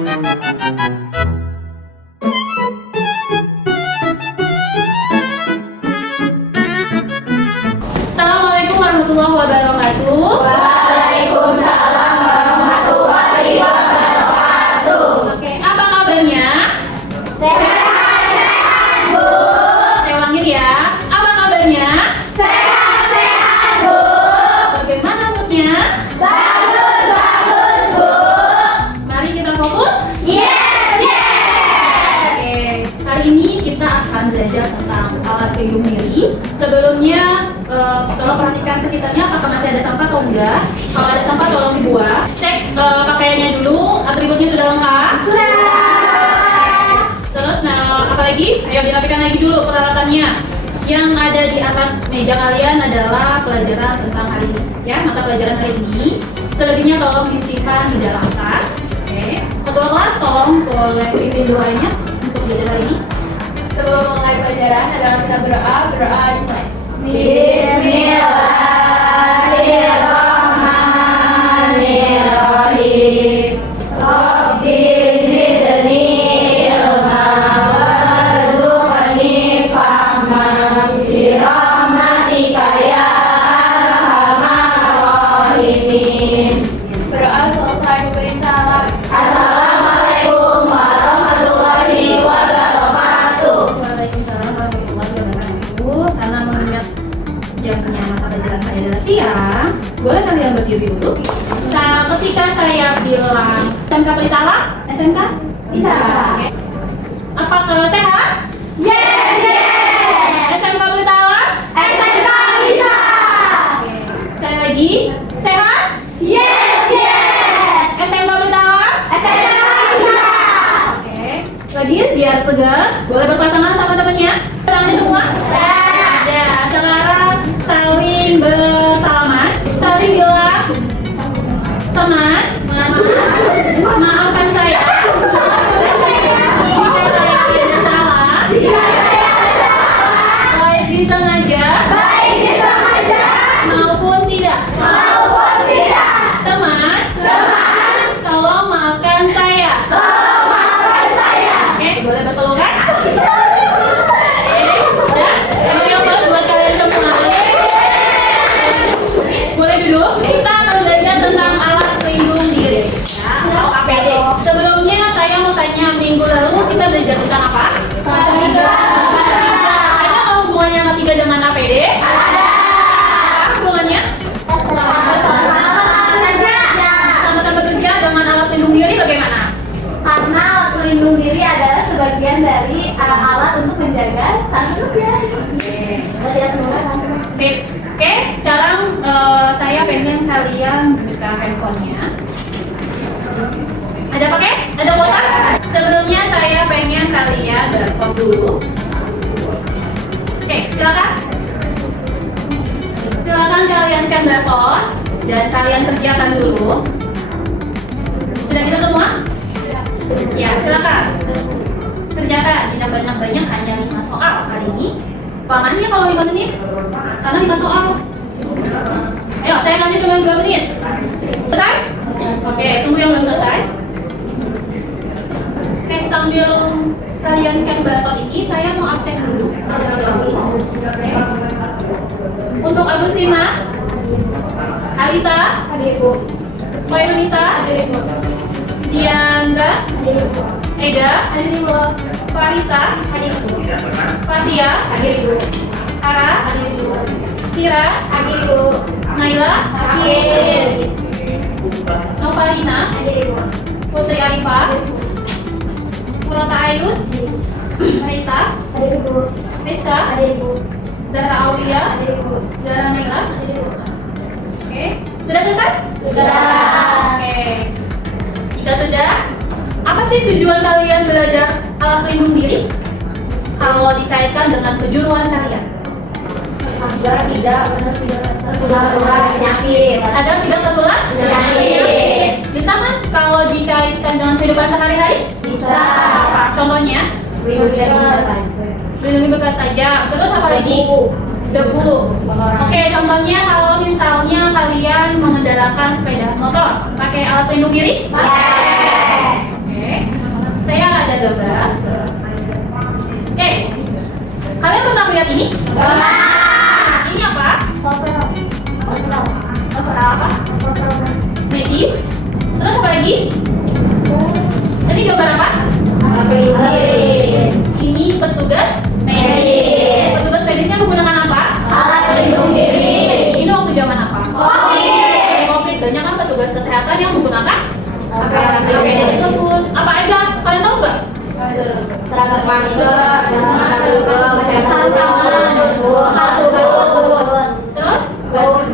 Assalamualaikum warahmatullahi wabarakatuh. Waalaikumsalam warahmatullahi wabarakatuh. Oke, apa kabarnya? Sehat-sehat, Bu. Saya ulangin ya. Apa kabarnya? Sehat-sehat, Bu. Bagaimana moodnya? Bagus, bagus, Bu. Mari kita fokus. Yes, yes. Oke, hari ini kita akan belajar tentang alat pelindung diri. Sebelumnya, tolong perhatikan sekitarnya apakah masih ada sampah atau enggak. Kalau ada sampah tolong dibuang. Cek pakaiannya dulu, atributnya sudah lengkap. Sudah. Terus, apa lagi? Ayo dirapikan lagi dulu peralatannya. Yang ada di atas meja kalian adalah pelajaran tentang hari ini, ya, mata pelajaran hari ini. Selebihnya tolong disimpan di dalam tas. Oke. Ketua kelas tolong boleh pimpin doanya untuk belajar hari ini. Sebelum mulai pelajaran adalah kita berdoa dimulai. Bismillahirrahmanirrahim. Rabbi zidni ilma warzuqni fahma birahmatika ya arhamar rahimin. Berdoa selesai memberi salam. Assalamualaikum warahmatullahi wabarakatuh. Waalaikumsalam warahmatullahi wabarakatuh. Karena mengingat jamnya mata pelajaran saya adalah siang, boleh kalian berdiri dulu. Ketika saya bilang SMK Pelitala, SMK Bisa. Oke. Apakah sehat? Yes, yes. SMK Pelitala? SMK bisa. Oke. Sekali lagi, sehat? Yes, yes. SMK Pelitala? SMK bisa. Oke. Lagi biar segar, boleh berpasangan sama temannya. Tangannya semua? Ada. Sekarang saling bersalaman, saling bilang, teman, maafkan saya jika saya ada salah, baik disengaja Baik disengaja maupun tidak. maupun tidak. Teman, tolong maafkan saya. Tolong maafkan saya. Oke, boleh berpelukan? Udah? Oke, kelas buat kalian semua. Boleh duduk? Kita akan belajar tentang alat pelindung diri, ya, atau APD. Sebelumnya saya mau tanya, minggu lalu kita belajar tentang apa? Ketiga. Ada nggak hubungannya anak tiga dengan APD? Ada. Apa hubungannya? Sama-sama saja. Sama-sama bekerja dengan alat pelindung diri bagaimana? Karena alat pelindung diri adalah sebagian dari alat untuk menjaga saat bekerja. Kita tidak perlu Sip. Oke, sekarang saya pengen kalian buka handphonenya. Ada pakai? Ada kuota? Sebelumnya saya pengen kalian barcode dulu. Oke, silakan. Silakan kalian scan barcode dan kalian kerjakan dulu. Sudah kita semua? Ya, silakan. Kerjakan, tidak banyak-banyak, hanya 5 soal kali ini. Lamannya kalau 5 menit? Karena 5 soal. Ayo, saya ganti cuma 2 menit. Selesai? Oke, tunggu yang belum selesai. Oke, sambil kalian scan barcode ini, saya mau absen dulu. Oke. Untuk Agustina, Alisa, hadir, Bu. Wairunisa, Hadir, Bu. Diandra, Hadir, Bu. Ega, Hadir, Bu. Farisa, Hadir, Bu. Fatia, Hadir, Bu. Ara, Hadir, Bu. Tira, Hadir, Bu. Naila, Hadir. Novalina, Hadir, Bu. Putri Arifah, Murata Ayun, Raisa, Hadir, Bu. Rizka, Hadir, Bu. Zahra Aulia, Hadir, Bu. Zahra Naila. Hadir, Bu. Oke, sudah selesai? Sudah. Oke, jika sudah, apa sih tujuan kalian belajar alat pelindung diri? Kalau dikaitkan dengan kejuruan kalian, Agar tidak tertular penyakit. agar tidak tertular Penyakit. Bisa kan? Kalau dikaitkan dengan kehidupan sehari-hari? Bisa. Apa? Contohnya? Melindungi bekas tajam. Terus apa lagi? Debu. Oke, contohnya kalau misalnya kalian mengendarakan sepeda motor, pakai alat pelindung diri? Pakai. Oke. Ini gambar apa? Pelindung diri. Ini petugas medis. Petugas medisnya menggunakan apa? Alat pelindung diri. Ini waktu zaman apa? Covid. Banyak kan petugas kesehatan yang menggunakan APD APD tersebut. Apa aja? Kalian tahu nggak? Seragam masker, macam Terus? gaun.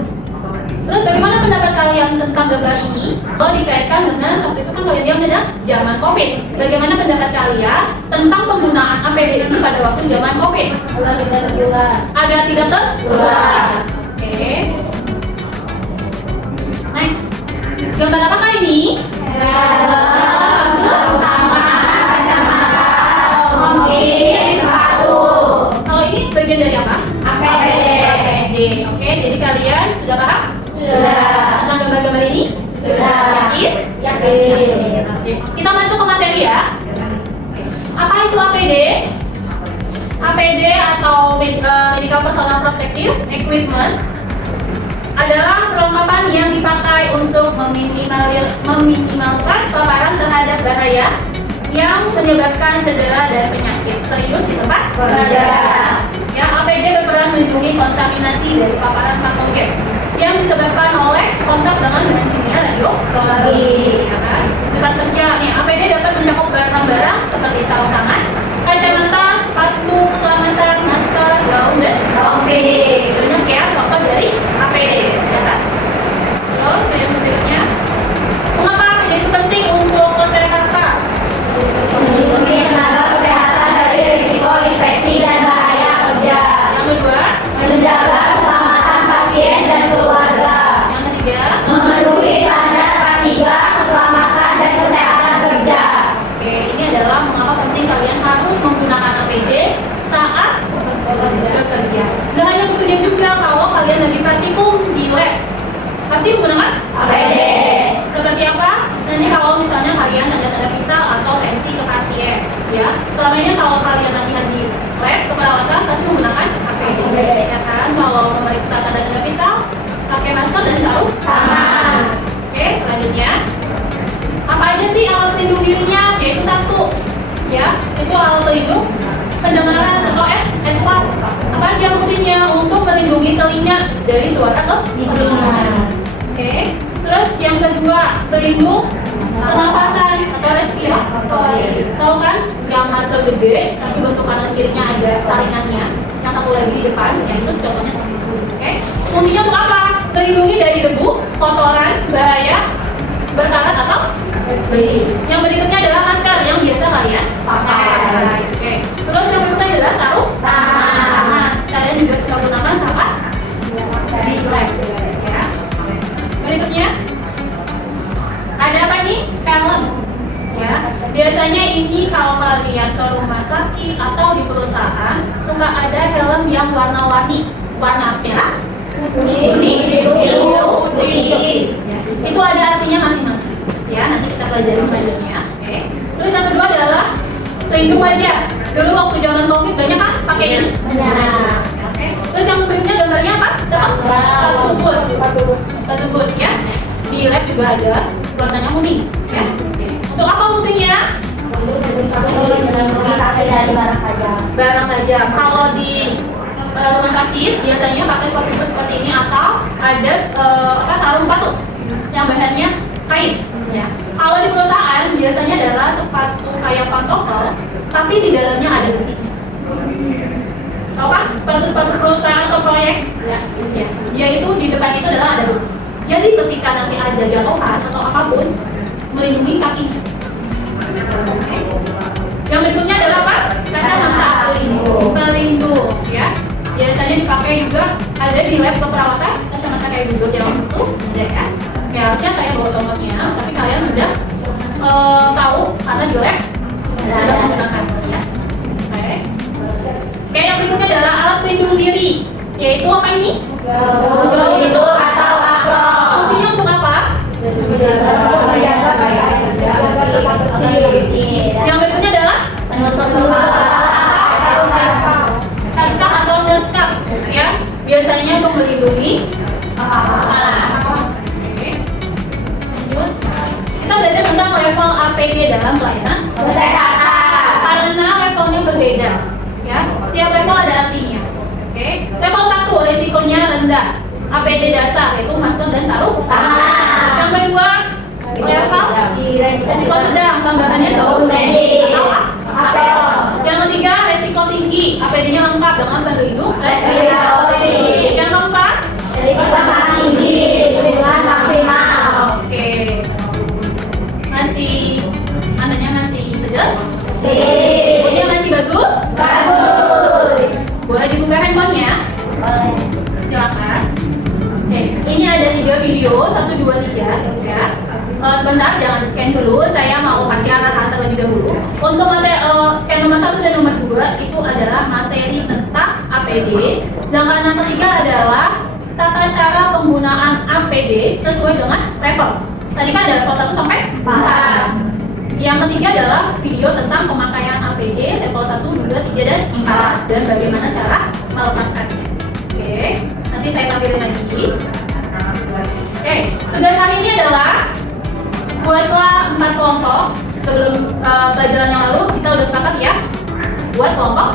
Terus bagaimana pendapat kalian tentang gambar ini? Kalau dikaitkan dengan waktu itu kan kalian diam ada zaman COVID. Bagaimana pendapat kalian tentang penggunaan APD ini pada waktu zaman COVID? Agar tidak tertular. Agar tidak tertular. Oke. Next. Gambar apakah ini? Kalau ini bagian dari apa? APD. Oke, jadi kalian sudah paham? Tentang gambar-gambar ini? Yakin? Oke. Kita masuk ke materi ya. Apa itu APD? APD atau Medical Personal Protective Equipment adalah perlengkapan yang dipakai untuk meminimalkan paparan terhadap bahaya yang menyebabkan cedera dan penyakit serius di tempat bekerja. Ya, APD berperan melindungi kontaminasi dari paparan patogen yang disebabkan oleh kontak dengan bahan kimia radiologi. Ya kan? Di tempat kerja nih, APD dapat mencakup barang-barang seperti sarung tangan, kacamata, sepatu keselamatan, masker, gaun, dan banyak ya contoh dari APD. Ya kan? Terus yang berikutnya, mengapa APD itu penting untuk kesehatan? Melindungi tenaga kesehatan dari risiko infeksi dan bahaya kerja. Yang kedua, Menjaga keselamatan pasien dan keluarga. yang ketiga, Memenuhi standar K3 keselamatan dan kesehatan kerja. oke, ini adalah mengapa penting kalian harus menggunakan APD saat bekerja. Gak hanya bekerja juga, kalau kalian lagi praktikum di lab, pasti menggunakan APD. Seperti apa? Nanti kalau misalnya kalian ada tanda vital atau tensi ke pasien, ya. Selama ini kalau kalian latihan di lab keperawatan pasti menggunakan APD, ya kan? Kalau memeriksa tanda-tanda vital, pakai masker dan sarung tangan. Oke, selanjutnya, apa aja sih alat pelindung dirinya? Yaitu satu, ya, itu alat pelindung pendengaran atau earplug. Apa aja fungsinya? Untuk melindungi telinga dari suara kebisingan. Oke. Terus yang kedua, pelindung pernafasan atau respirator. Tahu kan? Yang masker gede, tapi bentuk kanan kirinya ada saringannya. Yang satu lagi di depan, yang itu contohnya seperti itu. Oke. Fungsinya untuk apa? Melindungi dari debu, kotoran, bahaya, berkarat atau yang berikutnya adalah masker yang biasa kalian pakai. Oke. Terus yang berikutnya adalah sarung tangan. Kalian juga sudah gunakan saat di lab. Ya. Berikutnya ada apa nih? Helm. Ya. Biasanya ini kalau kalian ke rumah sakit atau di perusahaan suka ada helm yang warna-warni, warna merah, kuning, biru, putih. Itu ada artinya masing-masing. Ya, nanti kita pelajari selanjutnya. Oke. Terus yang kedua adalah pelindung wajah. Dulu waktu zaman COVID banyak kan pakai ini. Oke. Terus yang berikutnya gambarnya apa? Sepatu boot ya. Di lab juga ada warnanya kuning. Ya. Untuk apa fungsinya? Barang aja. Kalau di rumah sakit biasanya pakai sepatu boot seperti ini atau ada sarung sepatu yang bahannya kain. Ya. Kalau di perusahaan biasanya adalah sepatu kayak pantofel, tapi di dalamnya ada besinya. Tahu kan? Sepatu-sepatu perusahaan atau proyek? Ya. Dia itu di depan itu adalah ada besi. Jadi ketika nanti ada jatuhan atau apapun, melindungi kaki. Yang berikutnya adalah apa? Kacamata pelindung. Ya. Biasanya dipakai juga ada di lab keperawatan kacamata kayak gitu yang itu, ada kan? Ya harusnya saya bawa contohnya, tapi kalian sudah tahu karena di lab sudah menggunakan ya. Oke, yang berikutnya adalah alat pelindung diri, yaitu apa ini? Pelindung atau aprok. Fungsinya untuk apa? Yang berikutnya adalah Penutup kepala. headstock atau nurse-cap, ya. Biasanya untuk melindungi kepala. Oke. Lanjut. Kita belajar tentang level APD. APD dalam pelayanan Kesehatan. karena levelnya berbeda. Ya, setiap level ada artinya. Oke, level 1 risikonya rendah. APD dasar yaitu masker dan sarung tangan. Yang kedua, level resiko sedang, tambahannya gaun medis atau apron. Yang ketiga, resiko tinggi, APD-nya lengkap dengan pelindung respiratori. Yang keempat, Risiko sangat tinggi, dengan maksimal. oke, masih anaknya masih segar, Sip. moodnya masih bagus. Bagus. Boleh dibuka handphonenya, silakan. Oke, ini ada 3 video, 1, 2, 3 ya. Sebentar, jangan di scan dulu. Saya mau kasih arahan terlebih dahulu. Untuk materi scan nomor 1 dan nomor 2 itu adalah materi tentang APD. Sedangkan yang ketiga adalah tata cara penggunaan APD sesuai dengan level. Tadi kan ada level 1 sampai 4. Yang ketiga adalah video tentang pemakaian APD level 1, 2, 3, dan 4 dan bagaimana cara melepaskannya. Oke, nanti saya tampilin lagi. Oke, tugas hari ini adalah buatlah 4 kelompok. Sebelum pelajaran yang lalu kita udah sepakat ya. Buat kelompok.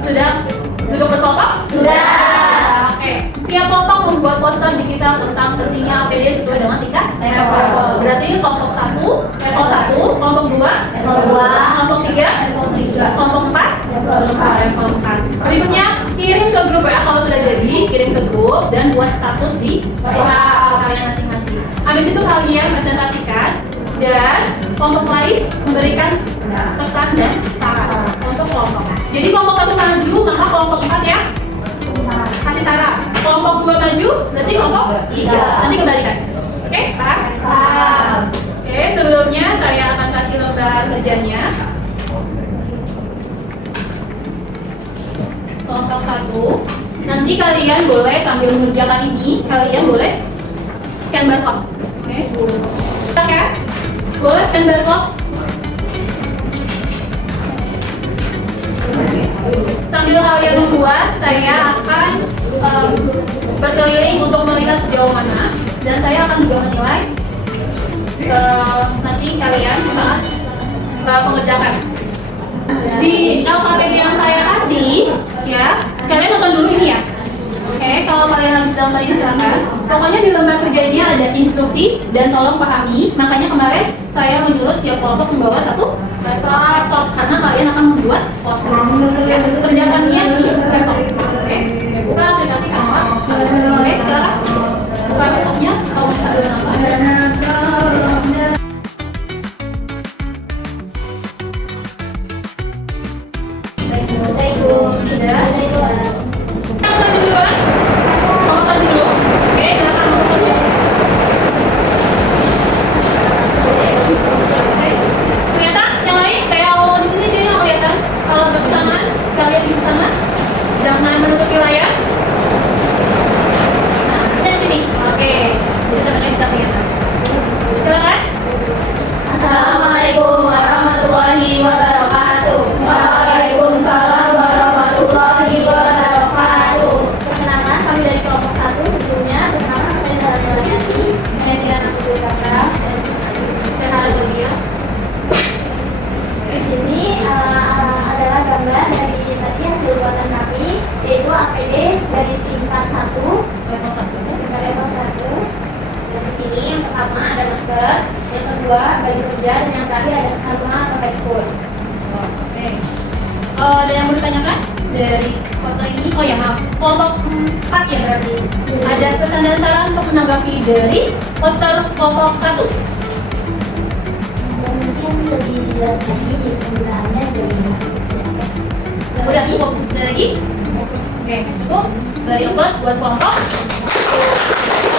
Sudah duduk berkelompok? Sudah. Oke. Setiap kelompok membuat poster digital tentang pentingnya APD sesuai dengan tingkat level. Berarti kelompok 1, level 1, kelompok 2, Level 2, kelompok 3, level 3, kelompok 4, level 4. level 4. Berikutnya kirim ke grup ya kalau sudah jadi, kirim ke grup dan buat status di WhatsApp kalian masing-masing. Habis itu kalian presentasikan dan kelompok lain memberikan pesan dan saran untuk kelompok. Jadi kelompok 1 maju, maka kelompok 4 ya kasih saran. Kelompok 2 maju, berarti kelompok 3. Nanti kembalikan. Oke, Pak? Paham. Oke, sebelumnya saya akan kasih lembar kerjanya. Kelompok 1. Nanti kalian boleh sambil mengerjakan ini, kalian boleh scan barcode. Oke. Oke. Boleh scan barcode. Sambil kalian membuat, saya akan berkeliling untuk melihat sejauh mana dan saya akan juga menilai nanti kalian saat mengerjakan. Di LKPD yang saya kasih, ya, kalian nonton dulu ini ya. Oke, kalau kalian habis dalam ini silakan. Pokoknya di lembar kerja ini ada instruksi dan tolong pahami. Makanya kemarin saya menyuruh setiap kelompok membawa satu laptop karena kalian akan membuat poster. Ya, kerjakannya di laptop. Oke, buka aplikasi Canva. Oke, silakan. Buka laptopnya. Kalau sambil nonton. Sudah. Yang mana duluan? Nonton dulu. Oke, silakan nonton dulu. Oke. Kelihatan? Yang lain? Saya awal di sini dia nggak kelihatan. Kalau nggak kesamaan, kalian di sana. Jangan menutupi layar. Nah, di sini. Oke. Jadi teman-teman bisa kelihatan. Silakan. Assalamualaikum warahmatullahi wabarakatuh. Waalaikumsalam warahmatullahi wabarakatuh. Perkenalkan, kami dari kelompok 1. Sebelumnya, perkenalkan saya Zahra Laniati, saya Diana Putri Kakra, dan saya harus beliau. Di sini adalah gambar dari tadi hasil buatan kami, yaitu APD dari tingkat 1, Level 1. level 1. Dan di sini yang pertama ada masker, yang kedua baju kerja, dan yang terakhir ada sarung atau face coat. Oke. Ada yang mau ditanyakan dari poster ini? Oh ya maaf, kelompok 4 ya berarti. Ada pesan dan saran untuk menanggapi dari poster kelompok 1. Dan mungkin lebih jelas lagi di penggunaannya dari Udah cukup? Ada lagi? Oke, cukup. Beri plus buat kelompok.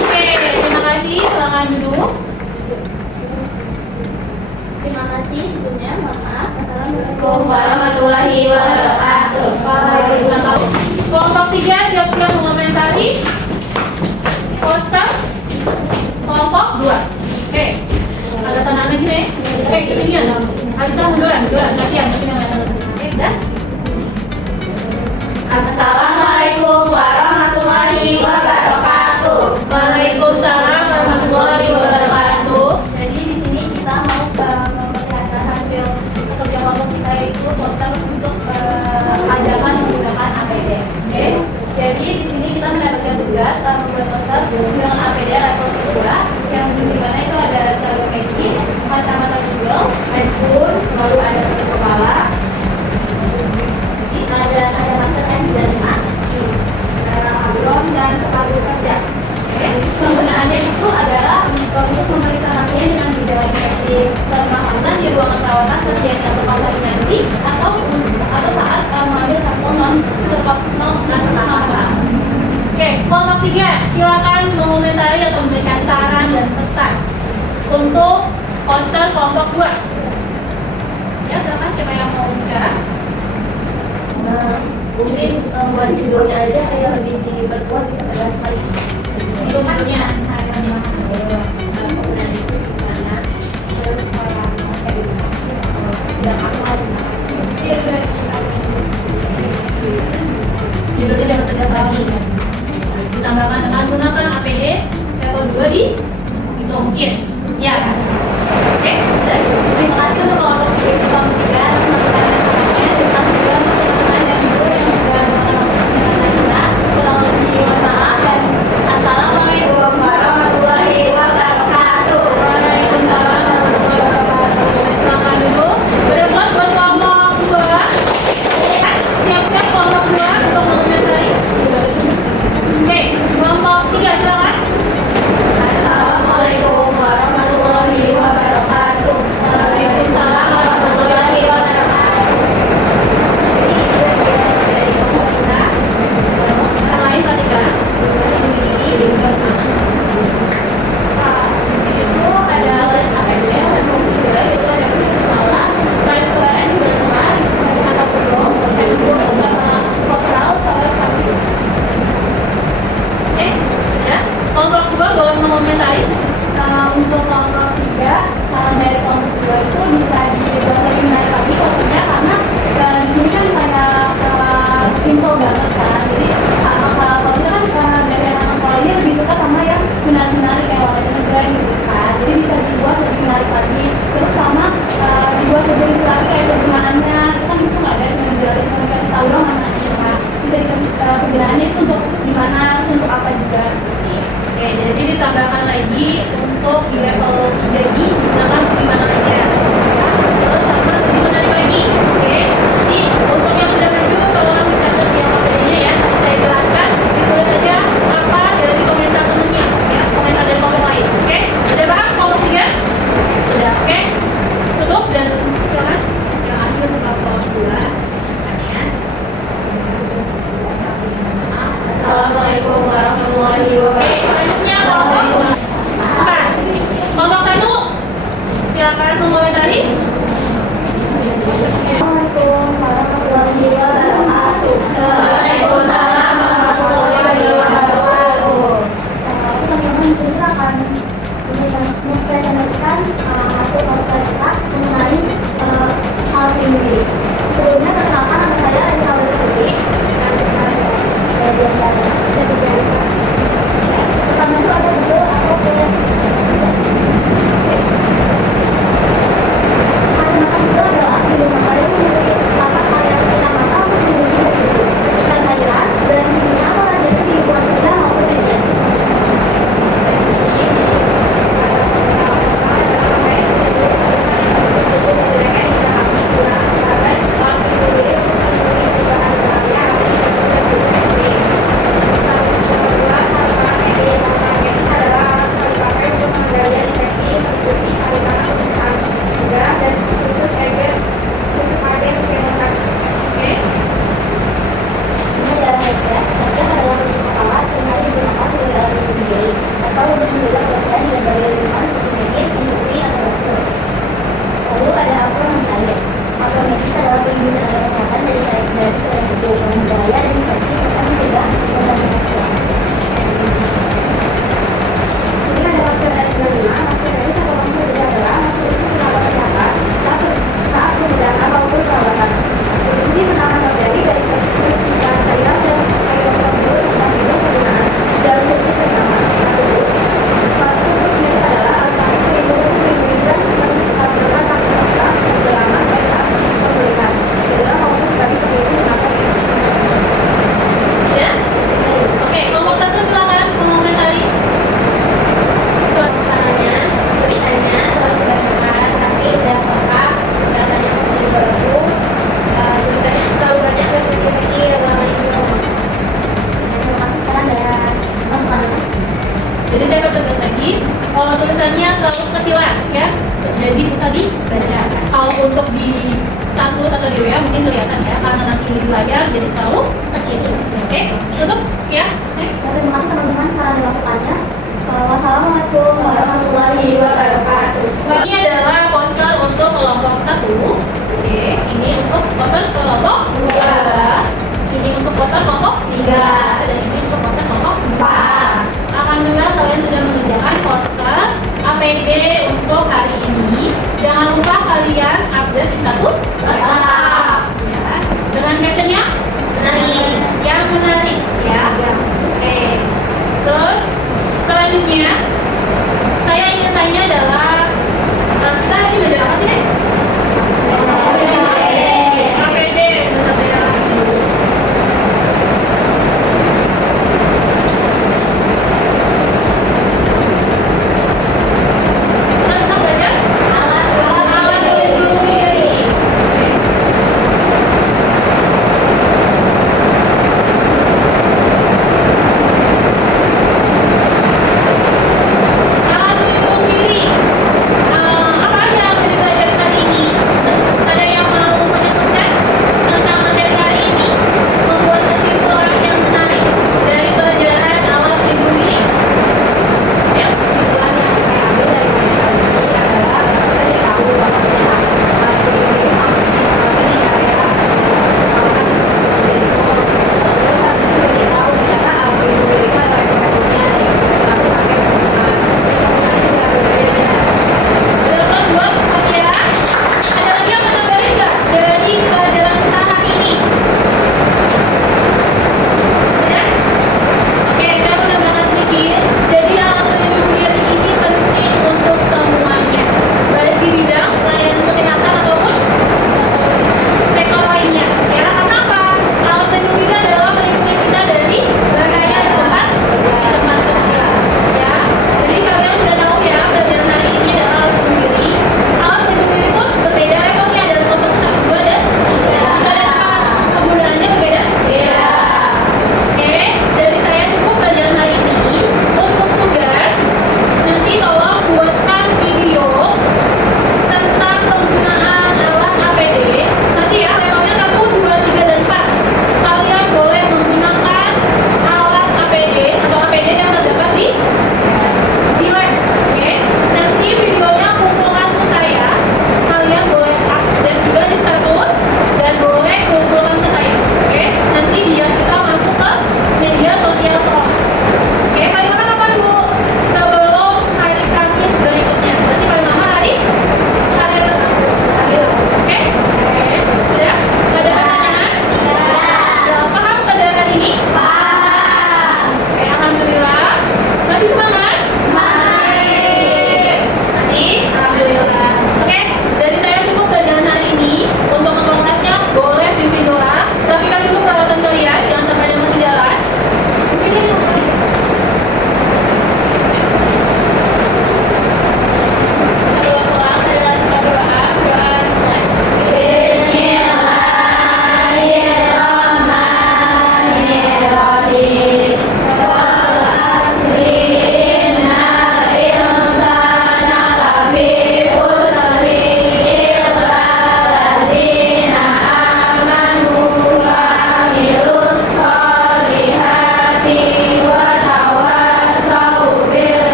Oke, terima kasih. Silakan duduk. Terima kasih sebelumnya, mohon maaf. Assalamualaikum warahmatullahi wabarakatuh. Waalaikumsalam. Kelompok 3 siap-siap mengomentari poster kelompok 2. Oke, agak tangan lagi deh. Oke, kesini ya. Alisa munduran, kasihan. Oke, dan Assalamualaikum warahmatullahi wabarakatuh. Waalaikumsalam warahmatullahi wabarakatuh. Jadi di sini kita mau memperlihatkan juga setelah membuat poster dengan APD level kedua yang di mana itu ada jalur medis, kacamata Google, iPhone, lalu ada tutup kepala, ada masker N95, ada apron dan sepatu kerja. Penggunaannya itu adalah untuk memeriksa pasien dengan gejala infeksi pernafasan di ruangan perawatan terjadi atau kontaminasi atau saat mengambil sampel non pernafasan. Oke, kelompok 3, silakan mengomentari atau memberikan saran dan pesan untuk poster kelompok 2. Ya, silakan siapa yang mau bicara? Mungkin buat judulnya aja kayak lebih diperkuat kita tegaskan. Untuk judulnya judulnya dapat tegas lagi. Ditambahkan dengan gunakan APD level 2 di itu mungkin. Ya. Oke. Terima kasih untuk kelompok 3 atas masukan dan sarannya. Terima kasih juga untuk teman-teman dan guru yang sudah melakukan kita. Kurang lebih masalah dan assalamualaikum warahmatullahi wabarakatuh. Waalaikumsalam warahmatullahi wabarakatuh. Silakan dulu. Berbuat buat kelompok 2. Siap-siap kelompok 2 untuk mengomentari. Oke, kelompok 3 silakan. untuk di status atau di WA mungkin kelihatan ya, karena nanti di layar jadi terlalu kecil. Oke, tutup. Sekian. Oke. Terima kasih teman-teman saran dan masukannya. Wassalamualaikum warahmatullahi wabarakatuh. Ini adalah poster untuk kelompok 1. Oke, ini untuk poster kelompok 2. Ini untuk poster kelompok 3 dan ini untuk poster kelompok 4. Alhamdulillah kalian sudah mengerjakan poster APD untuk hari ini. Jangan lupa kalian update di status.